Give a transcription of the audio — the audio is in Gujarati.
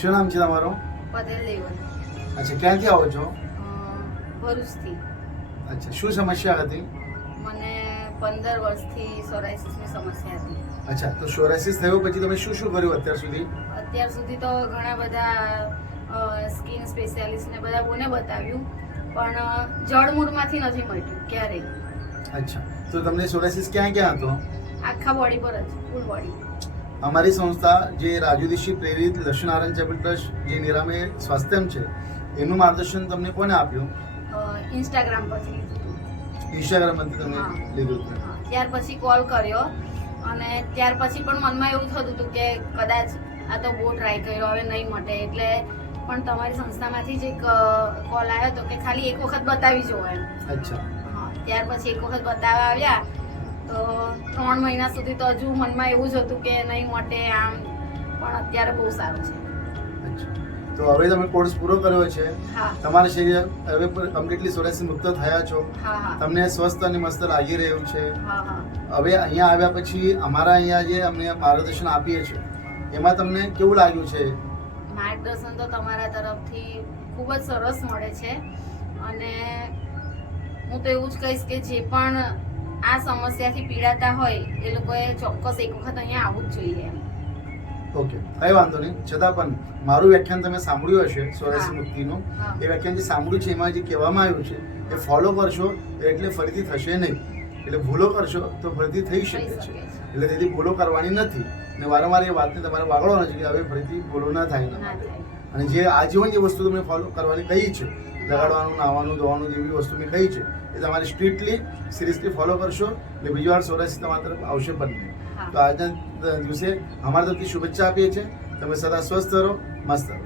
શું નામ છે તમારું? પટેલ લેવલ. અચ્છા, ક્યાંથી આવો છો? ભરૂચથી. અચ્છા, શું સમસ્યા હતી? મને 15 વર્ષથી સોરાયસિસની સમસ્યા હતી. અચ્છા, તો સોરાયસિસ થયો પછી તમે શું શું કર્યું અત્યાર સુધી? અત્યાર સુધી તો ઘણા બધા સ્કિન સ્પેશિયાલિસ્ટને બધા બોને બતાવ્યું, પણ જળમૂળમાંથી નથી મળ્યું ક્યારેય. અચ્છા, તો તમને સોરાયસિસ ક્યાં ક્યાં હતો? આખા બોડી પર જ, ફૂલ બોડી. અમારી સંસ્થા જે રાજુદીશી પ્રેરિત લક્ષ્મીનારાયણ ચેરિટેબલ ટ્રસ્ટ જે નિરામે સ્વાસ્થ્યમ છે એનું માર્ગદર્શન તમને કોને આપ્યું? ઇન્સ્ટાગ્રામ પરથી લીધું હતું. ઇન્સ્ટાગ્રામમાંથી તમે હા. લીધું હતું? હા, ત્યાર પછી કોલ કર્યો અને ત્યાર પછી પણ મનમાં એવું થતું હતું કે કદાચ આ તો બહુ ટ્રાય કર્યો, હવે નહીં મટે, એટલે પણ તમારી સંસ્થામાંથી જ એક કોલ આવ્યો હતો કે ખાલી એક વખત બતાવી જુઓ એમ. અચ્છા, હા, ત્યાર પછી એક વખત બતાવવા આવ્યા તો 3 મહિના સુધી તો હજુ મનમાં એવું જ હતું કે નહીં મટે આમ, પણ અત્યારે બહુ સારું છે. અચ્છા. તો હવે તમે કોર્સ પૂરો કર્યો છે, હા તમારા શરીર હવે કમ્પ્લીટલી સોરાયસિસ મુક્ત થયા છો, હા હા તમને સ્વસ્થ અને મસ્ત લાગી રહ્યું છે. હા હા. હવે અહીંયા આવ્યા પછી અમારા અહીંયા જે અમને માર્ગદર્શન આપીએ છીએ એમાં તમને કેવું લાગ્યું છે? માર્ગદર્શન તો તમારા તરફથી ખૂબ જ સરસ મળે છે અને હું તો એવું જ કહીશ કે જે પણ આ સમસ્યાથી પીડાતા હોય એ લોકોએ ચોક્કસ એક વખત અહીંયા આવવું જ જોઈએ એમ. ઓકે, કઈ વાંધો નહીં. છતાં પણ મારું વ્યાખ્યાન તમે સાંભળ્યું હશે સોરાયસિસ હા. મુક્તિનું. હા. એ વ્યાખ્યાન જે સાંભળ્યું છે એમાં જે કહેવામાં આવ્યું છે એ ફોલો કરશો એટલે ફરીથી થશે નહીં, એટલે ભૂલો કરશો તો ફરીથી થઈ થઈ શકે શકે છે. છે. એટલે તેથી ભૂલો કરવાની નથી ને વારંવાર એ વાતને તમારે વાગડવાનો છે કે હવે ફરીથી ભૂલો ના થાય એના ના માટે. થાય. અને જે આજીવન જે વસ્તુ તમે ફોલો કરવાની કહી છે, લગાડવાનું, નાવાનું, ધોવાનું જેવી વસ્તુ મેં કહી છે એ તમારે સ્ટ્રિક્ટલી સિરિયસલી ફોલો કરશો એટલે બીજી વાર સોરાયસિસ તમારા તરફ આવશે પણ નહીં. હા. તો આજના દિવસે અમારા તરફથી શુભેચ્છા આપીએ છીએ. તમે સદા સ્વસ્થ રહો, મસ્ત રહો.